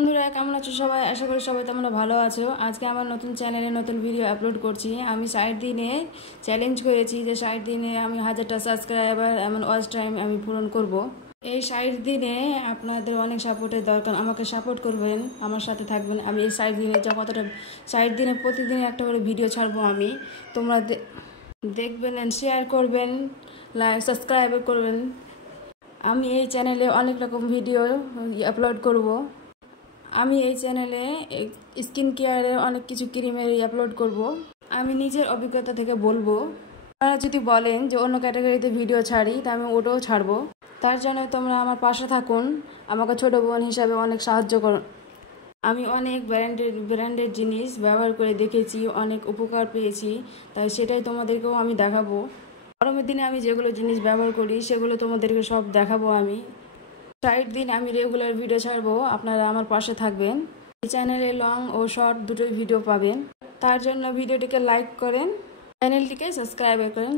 বন্ধুরা কেমন আছো সবাই? আশা করি সবাই তোমরা ভালো আছো। আজকে আমার নতুন চ্যানেলে নতুন ভিডিও আপলোড করছি। আমি 60 দিনে চ্যালেঞ্জ করেছি যে 60 দিনে আমি 1000টা সাবস্ক্রাইবার এমন ওয়াচ টাইম আমি পূরণ করব। এই 60 দিনে আপনাদের অনেক সাপোর্টের দরকার। আমাকে সাপোর্ট করবেন, আমার সাথে থাকবেন। আমি এই 60 দিনে যা কতটা 60 দিনে প্রতিদিন একটা করে ভিডিও ছাড়বো আমি। তোমরা দেখবেন, শেয়ার করবেন, লাইক সাবস্ক্রাইব করবেন। আমি এই চ্যানেলে অনেক রকম ভিডিও আপলোড করব। আমি এই চ্যানেলে স্কিন কেয়ারের অনেক কিছু ক্রিমের আপলোড করব। আমি নিজের অভিজ্ঞতা থেকে বলবো। আপনারা যদি বলেন যে অন্য ক্যাটাগরিতে ভিডিও ছাড়ি, তা আমি ওটাও ছাড়বো। তার জন্য তোমরা আমার পাশে থাকুন, আমাকে ছোট বোন হিসাবে অনেক সাহায্য করুন। আমি অনেক ব্র্যান্ডের জিনিস ব্যবহার করে দেখেছি, অনেক উপকার পেয়েছি, তাই সেটাই তোমাদেরকেও আমি দেখাবো। গরমের দিনে আমি যেগুলো জিনিস ব্যবহার করি সেগুলো তোমাদেরকে সব দেখাবো। আমি 60 দিন আমি রেগুলার ভিডিও ছাড়বো, আপনারা আমার পাশে থাকবেন। এই চ্যানেলে লং ও শর্ট দুটোই ভিডিও পাবেন। তার জন্য ভিডিওটিকে লাইক করেন, চ্যানেলটিকে সাবস্ক্রাইব করেন।